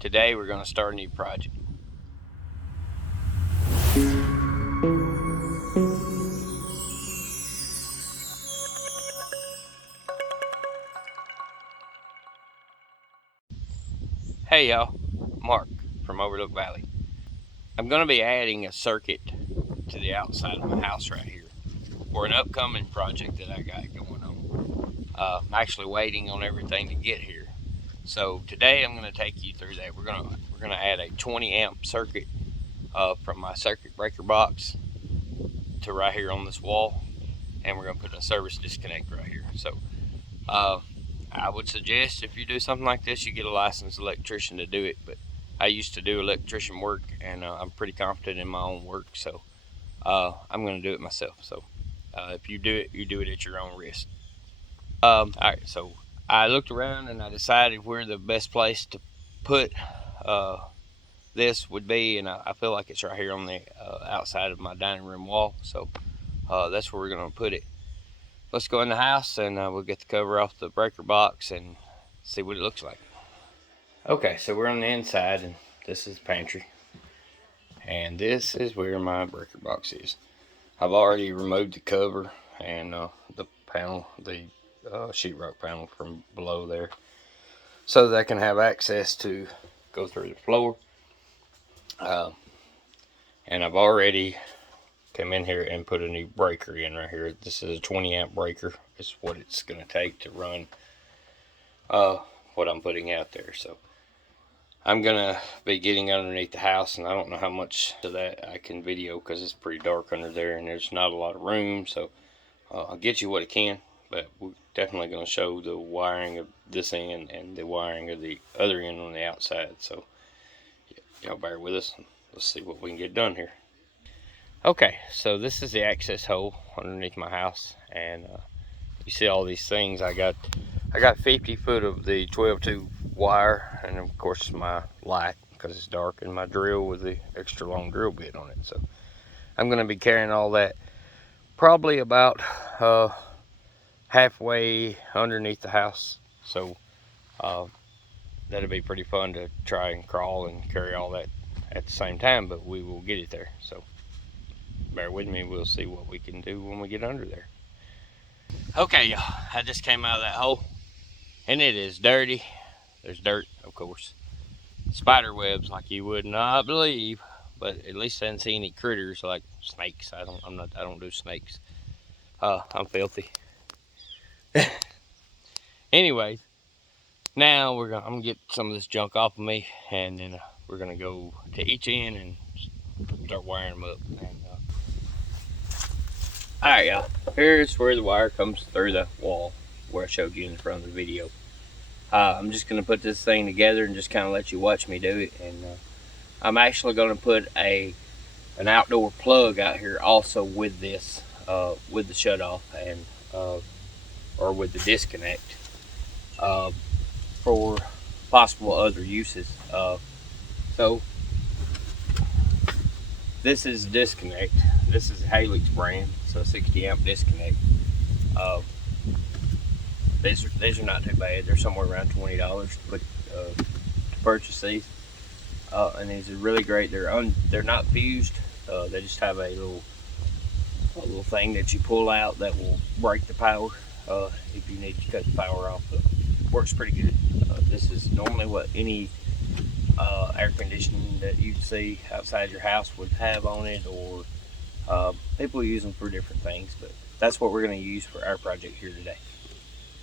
Today we're going to start a new project. Hey y'all, Mark from Overlook Valley. I'm going to be adding a circuit to the outside of my house right here for an upcoming project that I got going on. I'm actually waiting on everything to get here. So today I'm going to take you through that. We're going to add a 20 amp circuit from my circuit breaker box to right here on this wall, and we're going to put a service disconnect right here. So I would suggest if you do something like this, you get a licensed electrician to do it, but I used to do electrician work, and I'm pretty confident in my own work, so I'm going to do it myself. So if you do it at your own risk. Alright, so I looked around and I decided where the best place to put this would be, and I feel like it's right here on the outside of my dining room wall, so that's where we're going to put it. Let's go in the house and we'll get the cover off the breaker box and see what it looks like. Okay, so we're on the inside, and this is the pantry, and this is where my breaker box is. I've already removed the cover and the panel, the sheetrock panel from below there, so that I can have access to go through the floor. And I've already come in here and put a new breaker in right here. This is a 20 amp breaker. It's what it's going to take to run what I'm putting out there. So I'm going to be getting underneath the house, and I don't know how much of that I can video because it's pretty dark under there and there's not a lot of room. So I'll get you what I can, but we're definitely going to show the wiring of this end and the wiring of the other end on the outside. So y'all bear with us and let's see what we can get done here. Okay, so this is the access hole underneath my house, and you see all these things. I got 50 foot of the 12-2 wire, and of course my light because it's dark, and my drill with the extra long drill bit on it. So I'm going to be carrying all that probably about halfway underneath the house. So that'll be pretty fun to try and crawl and carry all that at the same time, but we will get it there. So bear with me, we'll see what we can do when we get under there. Okay, y'all, I just came out of that hole, and it is dirty. There's dirt, of course. Spider webs like you would not believe, but at least I didn't see any critters like snakes. I don't do snakes. I'm filthy. Anyways, now I'm gonna get some of this junk off of me, and then we're gonna go to each end and start wiring them up. Alright, y'all, here's where the wire comes through the wall where I showed you in the front of the video. I'm just going to put this thing together and just kind of let you watch me do it. And I'm actually going to put an outdoor plug out here also with this, with the shutoff and or with the disconnect for possible other uses. So this is disconnect. This is Haley's brand, so 60 amp disconnect. These are not too bad. They're somewhere around $20 to purchase these, and these are really great. They're not fused. They just have a little thing that you pull out that will break the power if you need to cut the power off. But it works pretty good. This is normally what any air conditioning that you'd see outside your house would have on it, or people use them for different things, but that's what we're going to use for our project here today.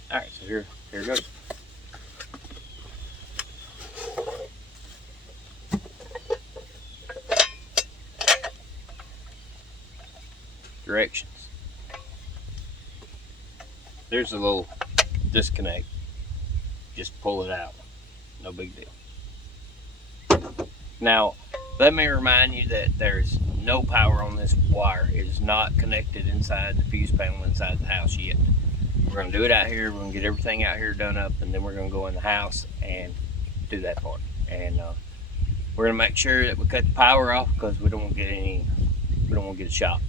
Alright, so here it goes. Directions. There's a little disconnect. Just pull it out. No big deal. Now, let me remind you that there's no power on this wire. It is not connected inside the fuse panel inside the house yet. We're going to do it out here. We're going to get everything out here done up, and then we're going to go in the house and do that part. And we're going to make sure that we cut the power off because we don't want to get a shock.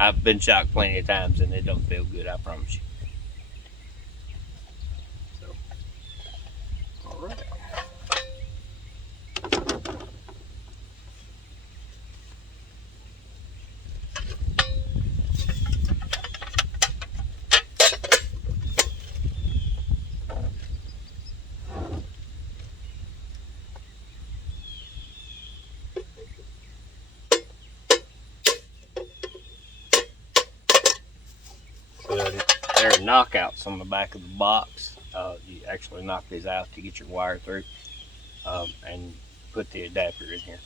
I've been shocked plenty of times, and it don't feel good, I promise you. So, all right. There are knockouts on the back of the box. You actually knock these out to get your wire through, and put the adapter in here.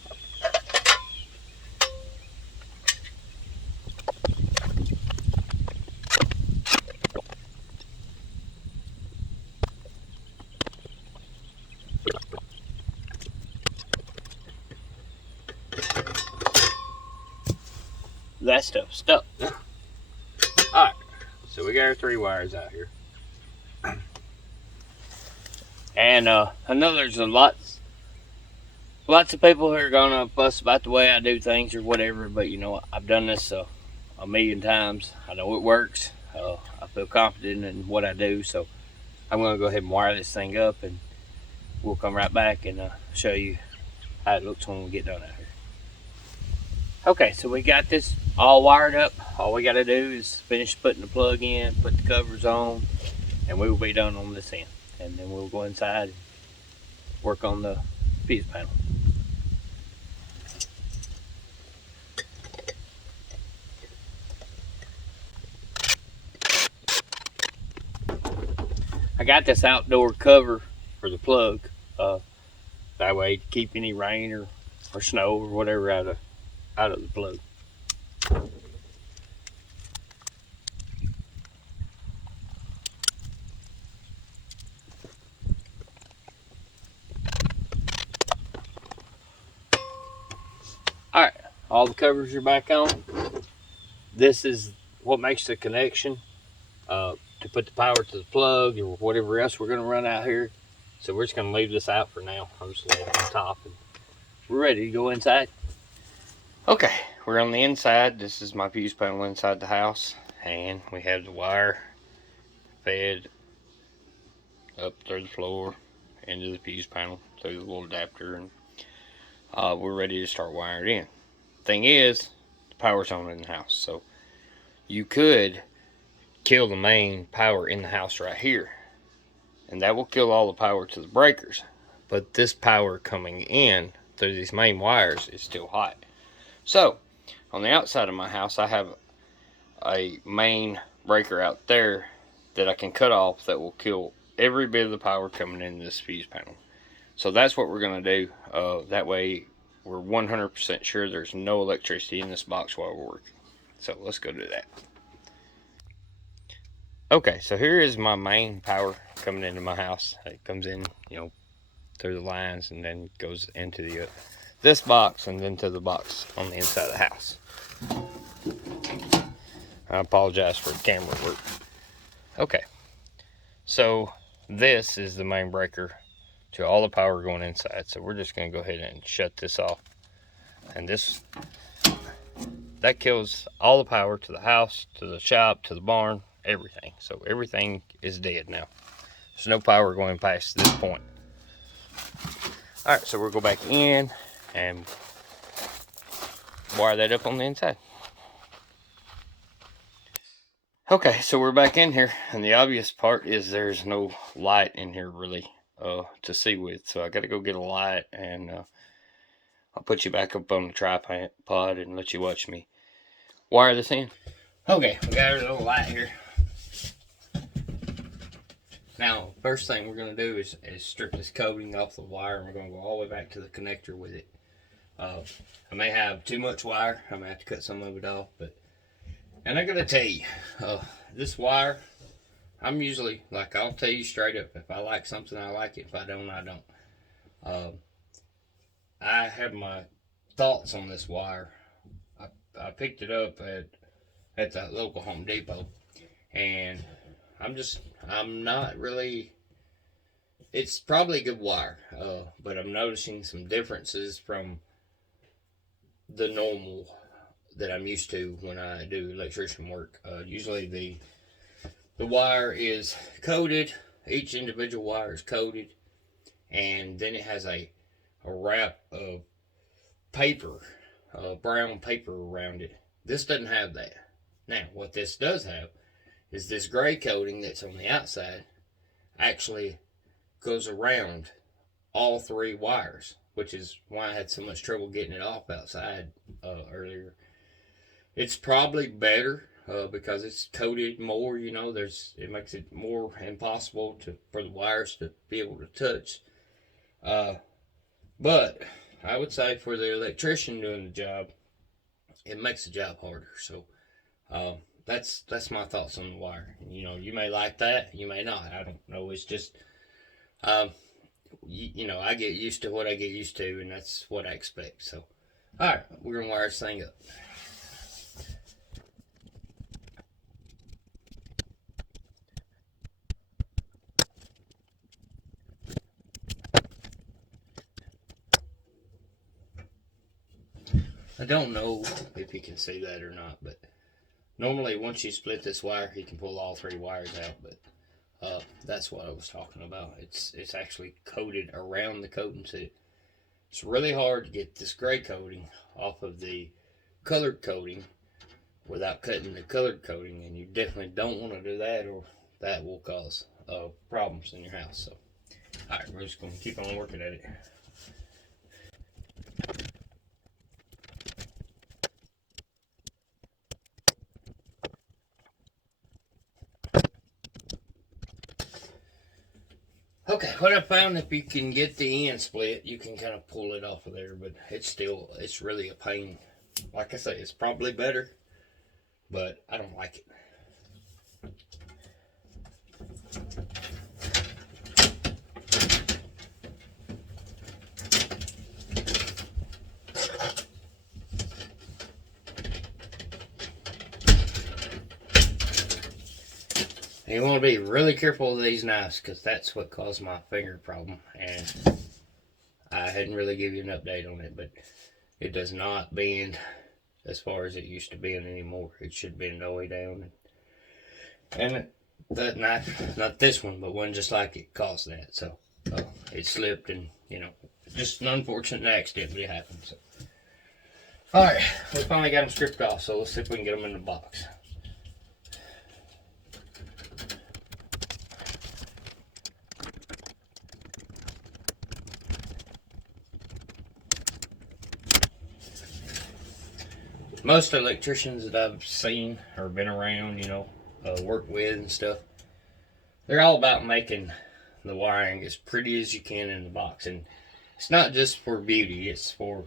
That stuff stuck. Alright, so we got our 3 wires out here. And I know there's lots of people who are gonna fuss about the way I do things or whatever, but you know, I've done this a million times. I know it works. I feel confident in what I do, so I'm gonna go ahead and wire this thing up, and we'll come right back and show you how it looks when we get done out here. Okay, so we got this all wired up. All we gotta do is finish putting the plug in, put the covers on, and we will be done on this end. And then we'll go inside and work on the fuse panel. I got this outdoor cover for the plug. That way to keep any rain or snow or whatever out of the plug. Alright, all the covers are back on. This is what makes the connection to put the power to the plug or whatever else we're going to run out here. So we're just going to leave this out for now. I'm just laying it on top, and we're ready to go inside. Okay, we're on the inside. This is my fuse panel inside the house, and we have the wire fed up through the floor into the fuse panel through the little adapter, and we're ready to start wiring it in. Thing is, the power's on in the house, so you could kill the main power in the house right here, and that will kill all the power to the breakers, but this power coming in through these main wires is still hot. So on the outside of my house, I have a main breaker out there that I can cut off that will kill every bit of the power coming in this fuse panel. So that's what we're going to do. That way we're 100% sure there's no electricity in this box while we're working. So let's go do that. Okay, so here is my main power coming into my house. It comes in, you know, through the lines and then goes into this box and then to the box on the inside of the house. I apologize for the camera work. Okay, so this is the main breaker to all the power going inside. So we're just going to go ahead and shut this off. And that kills all the power to the house, to the shop, to the barn, everything. So everything is dead now. There's no power going past this point. Alright, so we'll go back in and wire that up on the inside. Okay, so we're back in here, and the obvious part is there's no light in here really to see with. So I got to go get a light, and I'll put you back up on the tripod and let you watch me wire this in. Okay, we got our little light here. Now, first thing we're going to do is strip this coating off the wire, and we're going to go all the way back to the connector with it. I may have too much wire. I may have to cut some of it off, and I got to tell you, this wire, I'm usually, like, I'll tell you straight up, if I like something, I like it. If I don't, I don't. I have my thoughts on this wire. I picked it up at the local Home Depot, and I'm not really, it's probably a good wire, but I'm noticing some differences from the normal that I'm used to when I do electrician work. Usually the wire is coated, each individual wire is coated, and then it has a wrap of paper, brown paper around it. This doesn't have that. Now, what this does have is this gray coating that's on the outside actually goes around all 3 wires, which is why I had so much trouble getting it off outside earlier. It's probably better because it's coated more. You know, it makes it more impossible for the wires to be able to touch. But I would say for the electrician doing the job, it makes the job harder. So that's my thoughts on the wire. You know, you may like that, you may not. I don't know. It's just you know, I get used to what I get used to, and that's what I expect. So, all right, we're gonna wire this thing up. I don't know if you can see that or not, but normally once you split this wire, you can pull all 3 wires out. But that's what I was talking about. It's actually coated around the coating too. It's really hard to get this gray coating off of the colored coating without cutting the colored coating, and you definitely don't want to do that, or that will cause problems in your house. So, all right, we're just going to keep on working at it. Okay, what I found, if you can get the end split, you can kind of pull it off of there, but it's really a pain. Like I say, it's probably better, but I don't like it. You want to be really careful with these knives, because that's what caused my finger problem, and I hadn't really given you an update on it, but it does not bend as far as it used to bend anymore. It should bend all the way down, and that knife, not this one, but one just like it, caused that. So it slipped, and you know, just an unfortunate accident, but it happened. So, all right, we finally got them stripped off, so let's see if we can get them in the box. Most electricians that I've seen or been around, you know, worked with and stuff, they're all about making the wiring as pretty as you can in the box. And it's not just for beauty, it's for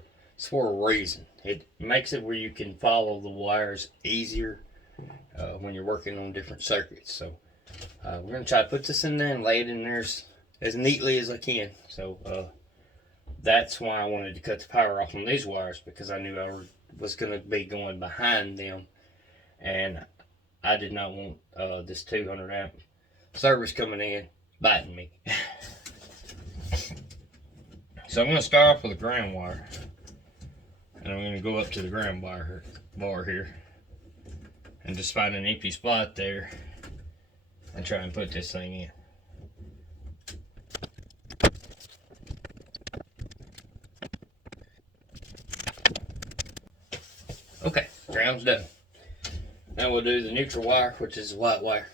a reason. It makes it where you can follow the wires easier when you're working on different circuits. So we're going to try to put this in there and lay it in there as neatly as I can. So that's why I wanted to cut the power off on these wires, because I knew I was going to be going behind them, and I did not want this 200 amp service coming in biting me. So I'm going to start off with a ground wire, and I'm going to go up to the ground bar here and just find an empty spot there and try and put this thing in. Okay, ground's done. Now we'll do the neutral wire, which is the white wire.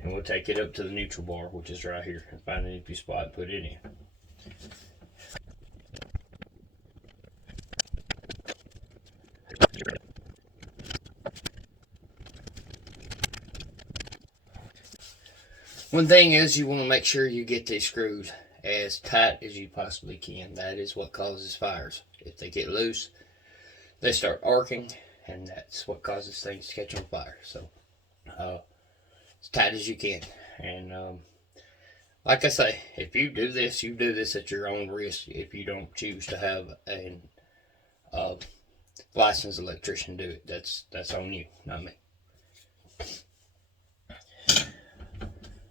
And we'll take it up to the neutral bar, which is right here, and find an empty spot and put it in. One thing is, you want to make sure you get these screws as tight as you possibly can. That is what causes fires. If they get loose, they start arcing, and that's what causes things to catch on fire. So as tight as you can. And like I say, if you do this at your own risk. If you don't choose to have a licensed electrician do it, that's on you, not me.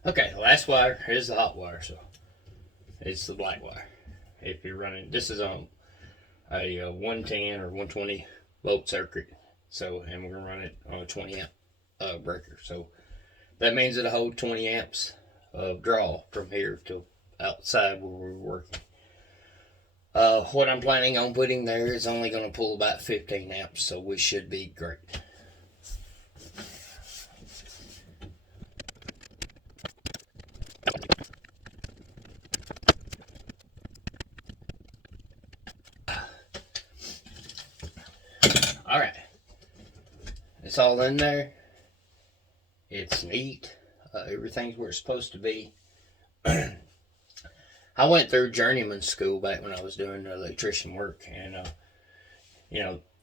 Okay, the last wire is the hot wire. So it's the black wire. If you're running, this is on a 110 or 120 volt circuit. So, and we're gonna run it on a 20 amp breaker. So that means it'll hold 20 amps of draw from here to outside where we're working. What I'm planning on putting there is only going to pull about 15 amps, so we should be great. it's all in there. It's neat. Everything's where it's supposed to be. I went through journeyman school back when I was doing electrician work, and a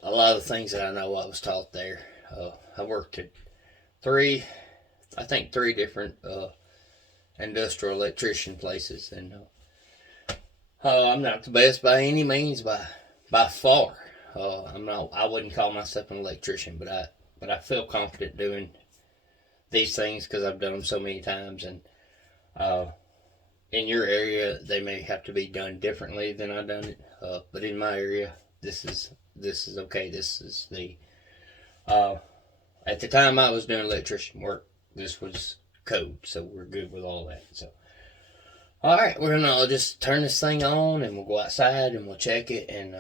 lot of the things that I know I was taught there. I worked at three different industrial electrician places, and I'm not the best by any means, by far. I wouldn't call myself an electrician, but I feel confident doing these things because I've done them so many times. And in your area, they may have to be done differently than I've done it. But in my area, this is okay. This is the at the time I was doing electrician work, this was code, so we're good with all that. So, all right, we're gonna just turn this thing on, and we'll go outside and we'll check it and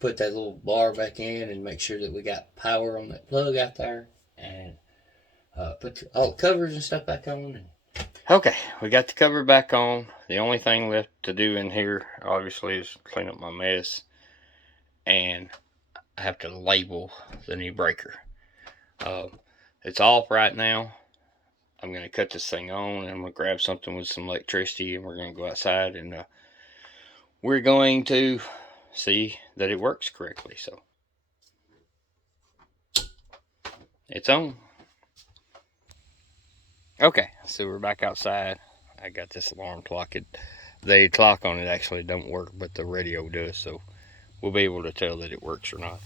put that little bar back in and make sure that we got power on that plug out there, and put all the covers and stuff back on. And okay, we got the cover back on. The only thing left to do in here, obviously, is clean up my mess, and I have to label the new breaker. It's off right now. I'm going to cut this thing on, and I'm going to grab something with some electricity, and we're going to go outside, and we're going to see that it works correctly. So it's on. Okay, so we're back outside. I got this alarm clock. The clock on it actually don't work, but the radio does, so we'll be able to tell that it works or not.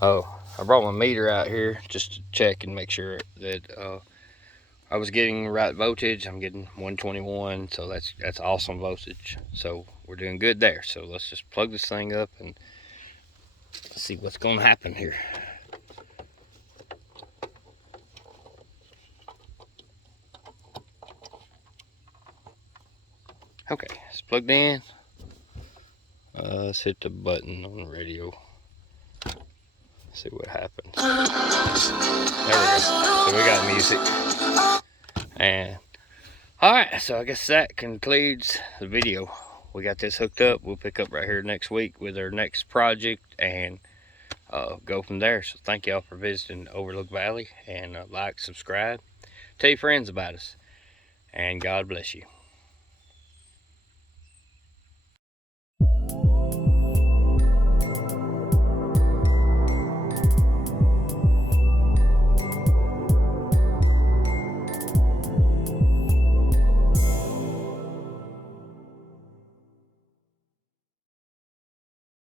Oh, I brought my meter out here just to check and make sure that I was getting the right voltage. I'm getting 121, so that's awesome voltage. So we're doing good there. So let's just plug this thing up and see what's going to happen here. Okay, it's plugged in. Let's hit the button on the radio. See what happens. There we go. So we got music. And alright, so I guess that concludes the video. We got this hooked up. We'll pick up right here next week with our next project and go from there. So thank y'all for visiting Overlook Valley, and like, subscribe, tell your friends about us, and God bless you.